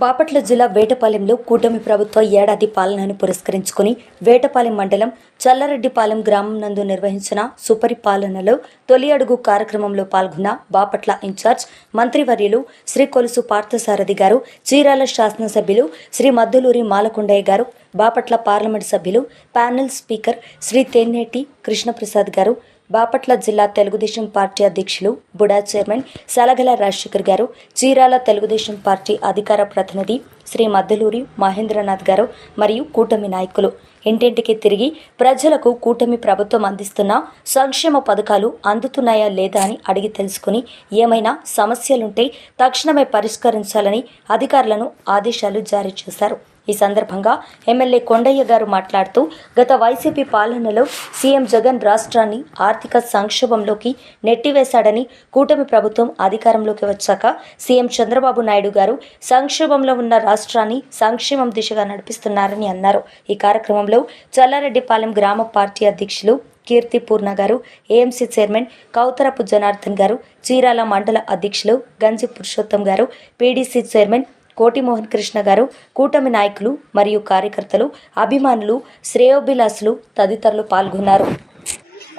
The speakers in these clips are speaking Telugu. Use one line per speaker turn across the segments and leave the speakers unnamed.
బాపట్ల జిల్లా వేటపాలెంలో కూటమి ప్రభుత్వ ఏడాది పాలనను పురస్కరించుకుని వేటపాలెం మండలం చల్లారెడ్డిపాలెం గ్రామం నందు నిర్వహించిన సుపరిపాలనలో తొలి అడుగు కార్యక్రమంలో పాల్గొన్న బాపట్ల ఇన్ఛార్జ్ మంత్రివర్యులు శ్రీ కొలుసు పార్థసారథి గారు చీరాల శాసనసభ్యులు శ్రీ మద్దులూరి మాలకొండయ్య గారు బాపట్ల పార్లమెంట్ సభ్యులు ప్యానెల్ స్పీకర్ శ్రీ తెన్నేటి కృష్ణప్రసాద్ గారు బాపట్ల జిల్లా తెలుగుదేశం పార్టీ అధ్యక్షులు బుడా చైర్మన్ సలగల రాజశేఖర్ గారు చీరాల తెలుగుదేశం పార్టీ అధికార ప్రతినిధి శ్రీ మద్దలూరి మహేంద్రనాథ్ గారు మరియు కూటమి నాయకులు. ఇంటింటికి తిరిగి ప్రజలకు కూటమి ప్రభుత్వం అందిస్తున్న సంక్షేమ పథకాలు అందుతున్నాయా లేదా అని అడిగి తెలుసుకుని ఏమైనా సమస్యలుంటే తక్షణమే పరిష్కరించాలని అధికారులను ఆదేశాలు జారీ చేశారు. ఈ సందర్భంగా ఎమ్మెల్యే కొండయ్య గారు మాట్లాడుతూ గత వైసీపీ పాలనలో సీఎం జగన్ రాష్ట్రాన్ని ఆర్థిక సంక్షోభంలోకి నెట్టివేశాడని కూటమి ప్రభుత్వం అధికారంలోకి వచ్చాక సీఎం చంద్రబాబు నాయుడు గారు సంక్షోభంలో ఉన్న రాష్ట్రాన్ని సంక్షేమం దిశగా నడిపిస్తున్నారని అన్నారు. ఈ కార్యక్రమంలో చల్లారెడ్డిపాలెం గ్రామ పార్టీ అధ్యక్షులు కీర్తి పూర్ణ గారు ఏఎంసీ చైర్మన్ కౌతరపు జనార్దన్ గారు చీరాల మండల అధ్యక్షులు గంజి పురుషోత్తం గారు పీడీసీ చైర్మన్ కోటిమోహన్ కృష్ణ గారు కూటమి నాయకులు మరియు కార్యకర్తలు అభిమానులు శ్రేయోభిలాసులు తదితరులు పాల్గొన్నారు.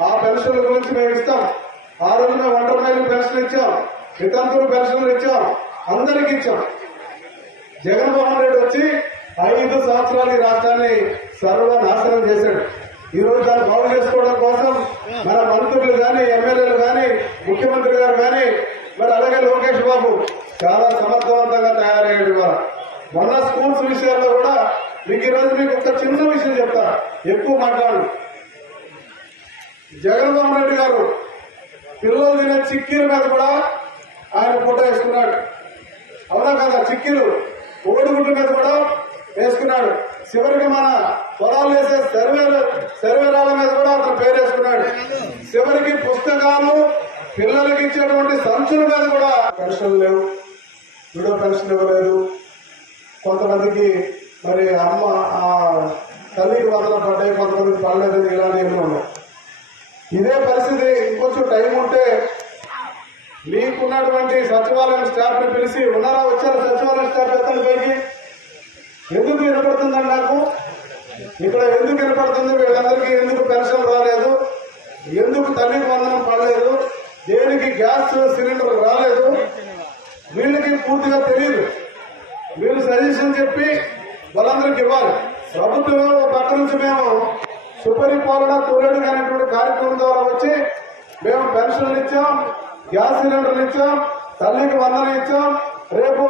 ఆ పెన్షన్ల గురించి మేము ఇస్తాం. ఆ రోజున ఒంటరి మైలు పెన్షన్ ఇచ్చాం. వితంతువులు పెన్షన్లు ఇచ్చాం. అందరికి ఇచ్చాం. జగన్మోహన్ రెడ్డి వచ్చి ఐదు సంవత్సరాలు ఈ రాష్ట్రాన్ని సర్వనాశనం చేశాడు. ఈ రోజు దాన్ని బాగు చేసుకోవడం కోసం మన మంత్రులు కానీ ఎమ్మెల్యేలు కానీ ముఖ్యమంత్రి గారు కానీ మరి అలాగే లోకేష్ బాబు చాలా సమర్థవంతంగా తయారయ్యాడు ఇవాళ. మొన్న స్కూల్స్ విషయాల్లో కూడా మీకు ఈ రోజు మీకు ఒక చిన్న విషయం చెప్తా. ఎక్కువ మాట్లాడు. జగన్మోహన్ రెడ్డి గారు పిల్లలు తినే చిక్కీల మీద కూడా ఆయన ఫోటో వేసుకున్నాడు. అవునా కదా? చిక్కీలు. ఓడిగుడ్ల మీద కూడా వేసుకున్నాడు. చివరికి మన పొలాలు వేసే సర్వేలు సర్వేరాల మీద కూడా అతను పేరు వేసుకున్నాడు. చివరికి పుస్తకాలు పిల్లలకి ఇచ్చేటువంటి సంచుల మీద కూడా పెన్షన్ లేవు. విడో పెన్షన్ ఇవ్వలేదు కొంతమందికి మరి అమ్మ ఆ తల్లికి వందలు పడ్డాయి కొంతమందికి పడలేదని ఇలాంటివి ఉన్నాయి ఇదే పరిస్థితి ఇంకొంచెం టైం ఉంటే మీకున్నటువంటి సచివాలయం స్టాఫ్ని పిలిచి ఉన్నారా వచ్చారు సచివాలయం స్టాఫ్ ఎత్తండి పైకి. ఎందుకు వినపడుతుందండి నాకు? ఇక్కడ ఎందుకు వినపడుతుంది? వీళ్ళందరికీ ఎందుకు పెన్షన్ రాలేదు? ఎందుకు తల్లికి వందనం పడలేదు? దేనికి గ్యాస్ సిలిండర్ రాలేదు? వీళ్ళకి పూర్తిగా తెలియదు వీళ్ళు సజెషన్ చెప్పి వాళ్ళందరికి ఇవ్వాలి. ప్రభుత్వం ఒక పక్క నుంచి మేము సుపరిపాలన తోలేడు అనేటువంటి కార్యక్రమం ద్వారా వచ్చి మేము పెన్షన్లు ఇచ్చాం గ్యాస్ సిలిండర్లు ఇచ్చాం తల్లికి వందన ఇచ్చాం. రేపు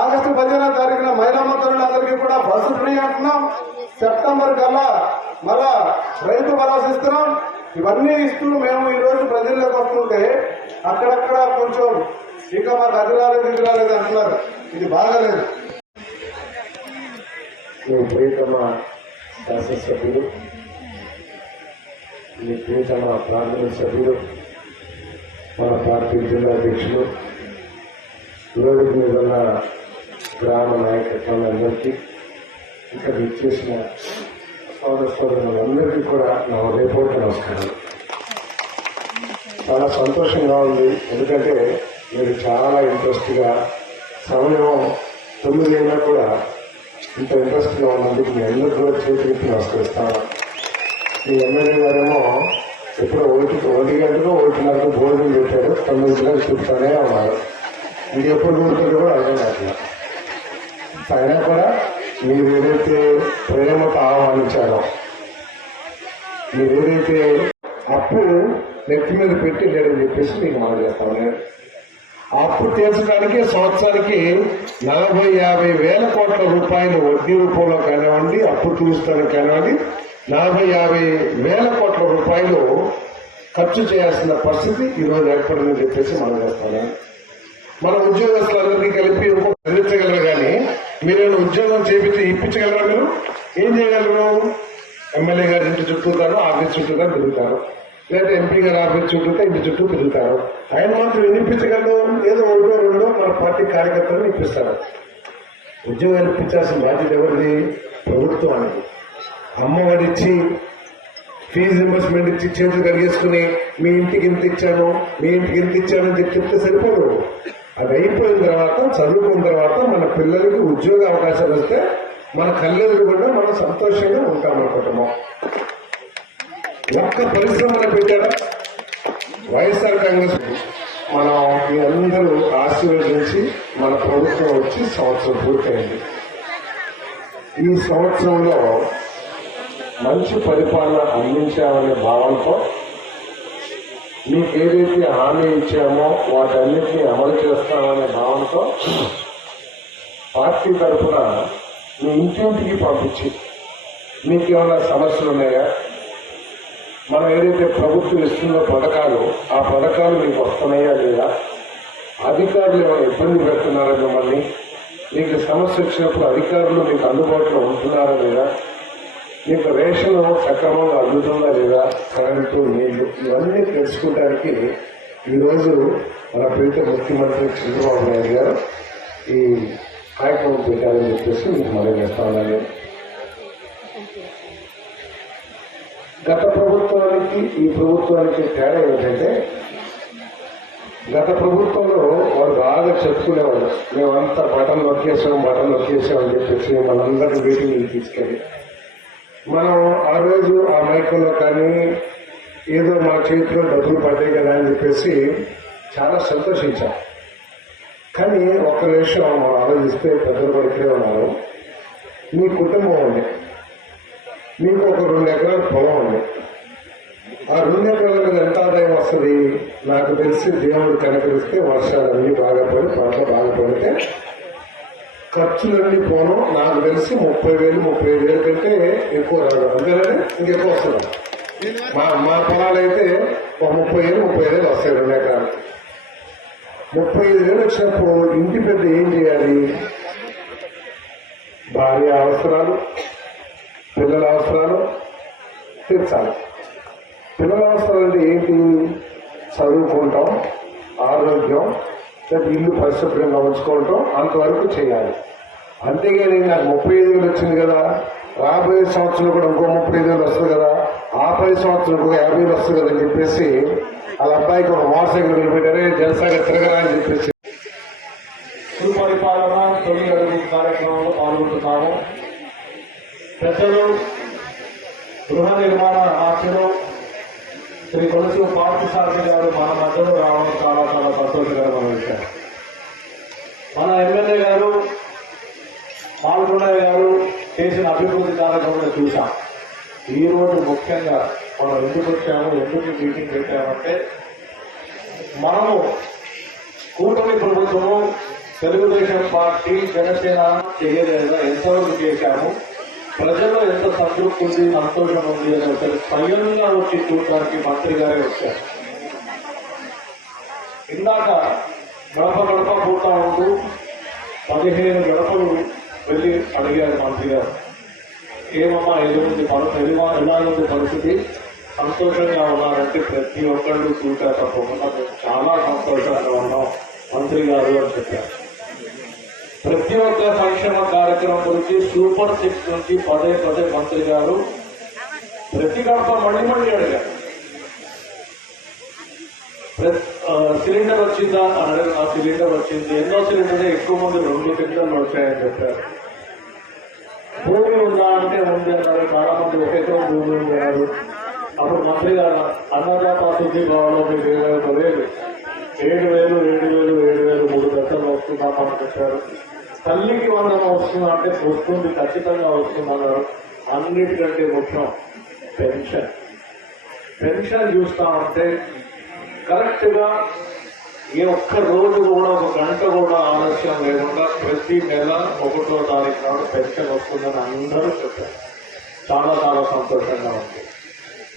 ఆగస్టు పదిహేనో తారీఖున మహిళా మంత్రులందరికీ కూడా బస్సు ఫ్రీ అంటున్నాం. సెప్టెంబర్ కల్లా మళ్ళా రైతు భరోసా ఇస్తున్నాం. ఇవన్నీ ఇస్తూ మేము ఈరోజు ప్రజల్లోకి వస్తుంటే అక్కడక్కడ కొంచెం ఇంకా మాకు అది రాలేదు ఇది రాలేదు అంటున్నారు. ఇది బాగాలేదు.
మీ ప్రియతమ శాసనసభ్యులు మీ ప్రియతమ పార్లమెంట్ సభ్యుడు మన పార్టీ జిల్లా అధ్యక్షుడు ఈరోజు మీద ఉన్న గ్రామ నాయకత్వం అందరికీ ఇక్కడ ఇచ్చేసిన సోదర సోదరులందరికీ కూడా నా హృదయపూర్వక నమస్కారం చాలా సంతోషంగా ఉంది. ఎందుకంటే మీరు చాలా ఇంట్రెస్ట్గా సమయం తొమ్మిది అయినా కూడా ఇంత ఇంట్రెస్ట్గా ఉన్నందుకు మీ అందరూ కూడా చేతికి నమస్కరిస్తాను. మీ ఎమ్మెల్యే గారేమో ఎప్పుడో ఒకటి ఒకటి గంటలో ఒకటిన్నరకు భోజనం పెట్టారు. తొమ్మిది గంటలకు చూస్తానే ఉన్నారు. ఇది ఎప్పుడు కూడుతుందో కూడా అర్థం నాకు అయినా కూడా మీరు ఏదైతే ప్రేమతో ఆహ్వానించారో మీరు ఏదైతే అప్పుడు నెత్తి మీద పెట్టి లేడని చెప్పేసి మీకు మనం చేస్తాను. అప్పు తీర్చడానికి సంవత్సరానికి నలభై యాభై వేల కోట్ల రూపాయలు వడ్డీ రూపంలో కానివ్వండి అప్పు తీర్చడానికి కానివ్వండి నలభై యాభై వేల కోట్ల రూపాయలు ఖర్చు చేయాల్సిన పరిస్థితి ఈరోజు ఏర్పడిందని చెప్పేసి మనం చేస్తాను. మన ఉద్యోగస్తులందరినీ కలిపి ఇంకొక అందించగలరు కానీ మీరేమైనా ఉద్యోగం చేపించి ఇప్పించగలరా మీరు? ఏం చేయగలరు? ఎమ్మెల్యే గారి ఇంటి చుట్టూతారు ఆఫీస్ చుట్టూతారు తిరుగుతారు. లేదా ఎంపీగా రాబోయే ఆఫీస్ ఇంటి చుట్టూ తిరుగుతారు. ఆయన మాత్రం వినిపించగలరు ఏదో ఒకటో రెండో మన పార్టీ కార్యకర్తలు ఇప్పిస్తారు. ఉద్యోగాలు ఇప్పించాల్సిన బాధ్యత ఎవరిది? ప్రభుత్వానికి అమ్మఒడి ఇచ్చి ఫీజు రింబర్స్మెంట్ ఇచ్చి చేతులు కడిగేసుకుని మీ ఇంటికి ఇంత ఇచ్చాను మీ ఇంటికి ఇంత ఇచ్చాను అని చెప్పి చెప్తే సరిపోదు. అది అయిపోయిన తర్వాత చదువుకున్న తర్వాత మన పిల్లలకి ఉద్యోగ అవకాశాలు వస్తే మన కళ్ళెదురుగుండా మనం సంతోషంగా ఉంటాం అనుకుంటున్నాం ఒక్క పరిశ్రమను పెట్టారా వైఎస్ఆర్ కాంగ్రెస్ మనం మీ అందరూ ఆశీర్వదించి మన ప్రభుత్వం వచ్చి సంవత్సరం పూర్తయింది. ఈ సంవత్సరంలో మంచి పరిపాలన అందించామనే భావంతో మీకు ఏదైతే హామీ ఇచ్చామో వాటన్నిటినీ అమలు చేస్తామనే భావంతో పార్టీ తరఫున మీ ఇంటింటికి పంపించి మీకు ఏమైనా సమస్యలు ఉన్నాయా మనం ఏదైతే ప్రభుత్వం ఇస్తున్న పథకాలు ఆ పథకాలు మీకు వస్తున్నాయా లేదా? అధికారులు ఏమైనా ఇబ్బంది పెడుతున్నారా మిమ్మల్ని? మీకు సమస్య వచ్చినప్పుడు అధికారులు మీకు అందుబాటులో ఉంటున్నారా లేదా? మీకు రేషన్ సక్రమంగా అందుతుందా లేదా? కరెంటు నీళ్ళు ఇవన్నీ తెలుసుకోవడానికి ఈరోజు మన ప్రీత ముఖ్యమంత్రి చంద్రబాబు నాయుడు గారు ఈ కార్యక్రమం పెట్టాలని చెప్పేసి మీకు మనం చేస్తా ఉన్నాను. గత ప్రభుత్వానికి ఈ ప్రభుత్వానికి తేడా ఏంటంటే గత ప్రభుత్వంలో వాళ్ళు బాగా చెప్పుకునేవాడు. మేమంతా బటన్ నొక్కేసాం బటన్ నొక్కేసాం అని చెప్పేసి మనందరినీ మీటింగ్కి తీసుకెళ్ళి. మనం ఆ రోజు ఆ మైకుల్లో కానీ ఏదో మా చేతిలో డబ్బులు పడ్డాయి కదా అని చెప్పేసి చాలా సంతోషించాం. కానీ ఒక్క నిమిషం మనం ఆలోచిస్తే పెద్దలు పడితే ఉన్నారు. మీ కుటుంబం ఉంది. మీకు ఒక రెండు ఎకరాల పొలం ఉంది. ఆ రెండు ఎంత ఆదాయం వస్తుంది? నాకు తెలిసి దేవుడు కనుకరిస్తే వర్షాలన్నీ బాగా పడి పంట బాగా పడితే ఖర్చులన్నీ పోను. నాకు తెలిసి ముప్పై వేలు ముప్పై ఐదు వేలు కంటే ఎక్కువ రాదు. అంతేనండి ఇంకెక్కువ వస్తుంది. మా మా పొలాలు అయితే ఒక ముప్పై వేలు ముప్పై ఐదు వేలు వస్తాయి రెండు ముప్పై ఐదు వేలు వచ్చినప్పుడు ఇంటి పెద్ద ఏం చేయాలి? భార్య అవసరాలు పిల్లల అవసరాలు తీర్చాలి. పిల్లల అంటే ఏంటి? చదువుకుంటాం ఆరోగ్యం లేదా ఇల్లు పరిశుభ్రంగా ఉంచుకోవటం అంతవరకు చేయాలి. అంతేగాని నాకు ముప్పై ఐదు వేలు వచ్చింది కదా రాబోయే సంవత్సరం కూడా ఇంకో ముప్పై ఐదు వేలు వస్తుంది కదా ఆ పది సంవత్సరం ఇంకో యాభై వేలు వస్తుంది కదా అని చెప్పేసి వాళ్ళ అబ్బాయికి ఒక మోటార్ సైకిల్ నిలబెట్టారే జనసాగర్ తిరగరా అని చెప్పేసి.
సుపరిపాలన తొలి అడుగు కార్యక్రమంలో పాల్గొంటున్నాము. పెద్దలు గృహ నిర్మాణ ఆశలో శ్రీ కొలుసు పార్థసారథి గారు మన మధ్యలో రావడం చాలా చాలా సంతోషకరమైన విషయం. మన ఎమ్మెల్యే గారు పాల్గొండయ్య గారు చేసిన అభివృద్ధి కార్యక్రమంలో చూశాం ఈ రోజు ముఖ్యంగా మనం ఎందుకు వచ్చాము ఎందుకు మీటింగ్ పెట్టామంటే మనము కూటమి ప్రభుత్వము తెలుగుదేశం పార్టీ జనసేన చేయలేదా? ఎంతవరకు చేశాము? ప్రజల్లో ఎంత సంతృప్తి ఉంది సంతోషం ఉంది అని ఒకసారి స్వయంగా వచ్చి చూడడానికి మంత్రి గారే వచ్చారు. ఇందాక గడప గడప పోతా ఉంటూ పదిహేను గడపలు వెళ్ళి అడిగారు మంత్రి గారు. ఏమమ్మా ఎదురుంది పరిస్థితి ఎలా ఎలా ఉంది పరిస్థితి. సంతోషంగా ఉన్నారంటే ప్రతి ఒక్కళ్ళు చూశాక తప్పకుండా. చాలా సంతోషంగా ఉన్నాం మంత్రి గారు అని చెప్పారు. ప్రతి ఒక్క సంక్షేమ కార్యక్రమం గురించి సూపర్ సిక్స్ నుంచి పదే పదే మంత్రి గారు ప్రతి గడప మళ్ళీ మళ్ళీ అడిగారు. సిలిండర్ వచ్చిందా అని ఆ సిలిండర్ వచ్చింది. ఎన్నో సిలిండర్ ఎక్కువ మంది రెండు సిలిండర్లు వచ్చాయని చెప్పారు. భూమి ఉందా అంటే ఉంది అన్నారు. చాలా మంది ఒకేతో భూమి ఉంది అప్పుడు మంత్రి గారు అన్నదాత శుద్ధి కావాలో మీకు ఇరవై ఒక ఏడు వేలు ఏడు వేలు ఏడు వేలు మూడు గంటలు వస్తున్నామని చెప్పారు. తల్లికి వందనం వస్తుందా అంటే వస్తుంది ఖచ్చితంగా వస్తుందన్నారు అన్నిటికంటే ముఖ్యం పెన్షన్. పెన్షన్ చూస్తామంటే కరెక్ట్గా కరెక్ట్గా ఏ ఒక్క రోజు కూడా ఒక గంట కూడా ఆలస్యం లేకుండా ప్రతి నెల ఒకటో తారీఖు నాడు పెన్షన్ వస్తుందని అందరూ చెప్పారు. చాలా చాలా సంతోషంగా ఉంది.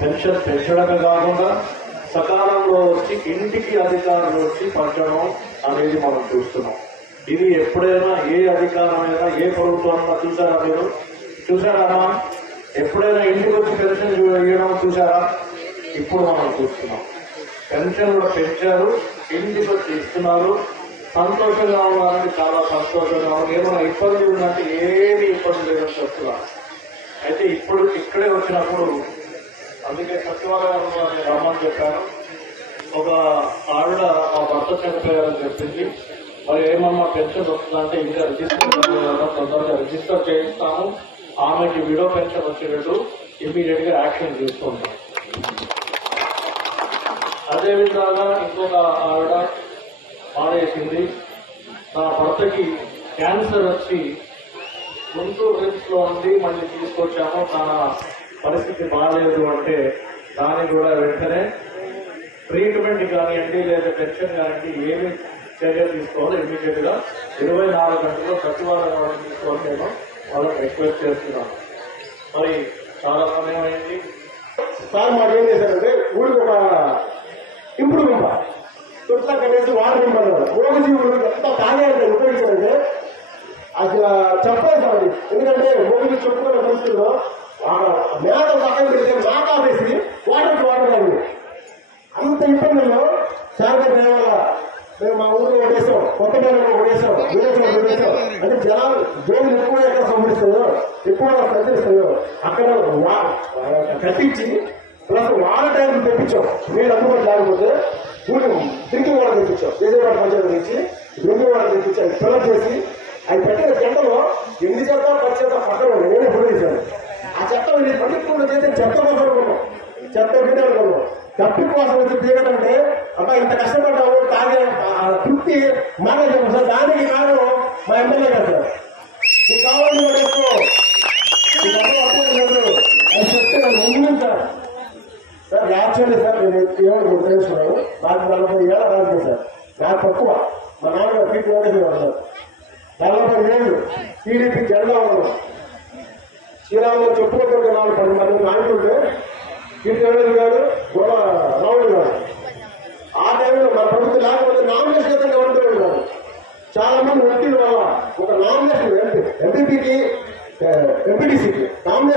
పెన్షన్ పెంచడమే కాకుండా సకాలంలో వచ్చి ఇంటికి అధికారులు వచ్చి పంచడం అనేది మనం చూస్తున్నాం. ఇది ఎప్పుడైనా ఏ అధికారమైనా ఏ ప్రభుత్వం చూసారా మీరు? చూసారా ఎప్పుడైనా ఇంటికి వచ్చి పెన్షన్ ఇవ్వడం చూసారా ఇప్పుడు మనం చూస్తున్నాం. పెన్షన్ కూడా పెంచారు ఇంటికి వచ్చి ఇస్తున్నారు. సంతోషంగా ఉన్నారని చాలా సంతోషంగా ఉంది. ఏమైనా ఇబ్బంది ఉందంటే ఏమి ఇబ్బంది లేదని చెప్తున్నారు. అయితే ఇప్పుడు ఇక్కడే వచ్చినప్పుడు అందుకే సచివాలయంలో నేను రమ్మని చెప్పాను ఒక ఆవిడ మా భర్త చనిపోయారని చెప్పింది. మరి ఏమమ్మా పెన్షన్ వస్తుందంటే ఇది రిజిస్టర్ తొందరగా రిజిస్టర్ చేయిస్తాము. ఆమెకి విడో పెన్షన్ వచ్చేటట్టు ఇమీడియట్గా యాక్షన్ తీసుకుంటాం. అదేవిధంగా ఇంకొక ఆవిడ మానేసింది. నా భర్తకి క్యాన్సర్ వచ్చి గుంటూరు రిమ్స్లో ఉంది మళ్ళీ తీసుకొచ్చాము. తన పరిస్థితి బాగాలేదు అంటే దాన్ని కూడా వెంటనే ట్రీట్మెంట్ కానివ్వండి లేదా టెన్షన్ కానివ్వండి ఏమి చర్య తీసుకోవాలో. ఇమీడియట్గా ఇరవై నాలుగు గంటల్లో సచివాలయం వాళ్ళని తీసుకోవాలి నేను వాళ్ళకి రిక్వెస్ట్ చేస్తున్నాను. మరి చాలా సమయం అయింది.
సార్ మాకు ఏం చేశారంటే ఊరికి ఒక ఇంప్రూవ్ నింప చుట్టా కట్టేసి వాటర్ నింపారు మూగజీవులు ఎంత తాగేంత ఉపయోగించారంటే అసలు చెప్పలేదు సార్ ఎందుకంటే మూగజీ చెప్పుకున్న పరిస్థితుల్లో ఆ పక్కన పెడితే మేత ఆపేసి వాటర్కి వాటర్ అంత ఇబ్బందుల్లో సార్ గారి మేము మా ఊళ్ళో ఓడేసాం కొత్త పేరు ఓడేసాం విలేజ్లో ఓడేసాం అంటే జనాలు జోలు ఎక్కువ ఎక్కడ సంభరిస్తాయో ఎక్కువ సంచరిస్తాయో అక్కడ వా- కట్టించి ప్లస్ వాటర్ ట్యాంకులు తెప్పించాం నీళ్ళు అందుబాటు లేకపోతే ఊళ్ళు డ్రింకింగ్ వాటర్ తెప్పించాం విజయవాడ పంచాయతీ నుంచి డ్రింకింగ్ వాటర్ తెప్పించి అది చేసి అది పెట్టిన చెత్తలో ఎన్ని చేత పది చెత్త పక్కన నేనే ఫోటో ఆ చెత్త మీరు పండించుకుంటూ చేస్తే చెత్త కోసం అనుకున్నాం. చెత్త పెట్టాలనుకున్నాం తప్పి కోసం వచ్చి తీయడంటే అబ్బా ఇంత కష్టపడ్డాము తాగే ఆ తృప్తి మానేసాము సార్ దానికి కారణం మా ఎమ్మెల్యే గారు సార్. నీకు కావాలి నువ్వు సార్ యాక్చువల్లీ సార్ నేను ఏమని గుర్తించుకున్నాను నాకు నలభై ఏళ్ళ రాజకీయం సార్. నాకు తక్కువ. మా నాన్న పీటీ వెంకటేశ్వర సార్. నలభై ఏళ్ళు టీడీపీ జెండా ఉన్నాం శ్రీరాములు చెప్పుకుంటే నాలుగు పది మంది నాయకులుంటే పీటీ గారు గోడ రావుడు గారు. ఆ టైంలో మన ప్రభుత్వం లేకపోతే నామినేషన్ అయితే గవర్నమెంట్ గారు చాలా మంది వ్యక్తుల వల్ల ఒక నామినేషన్ ఎంపీ ఎంపీపీకి ఎంపీటీసీకి నామినేషన్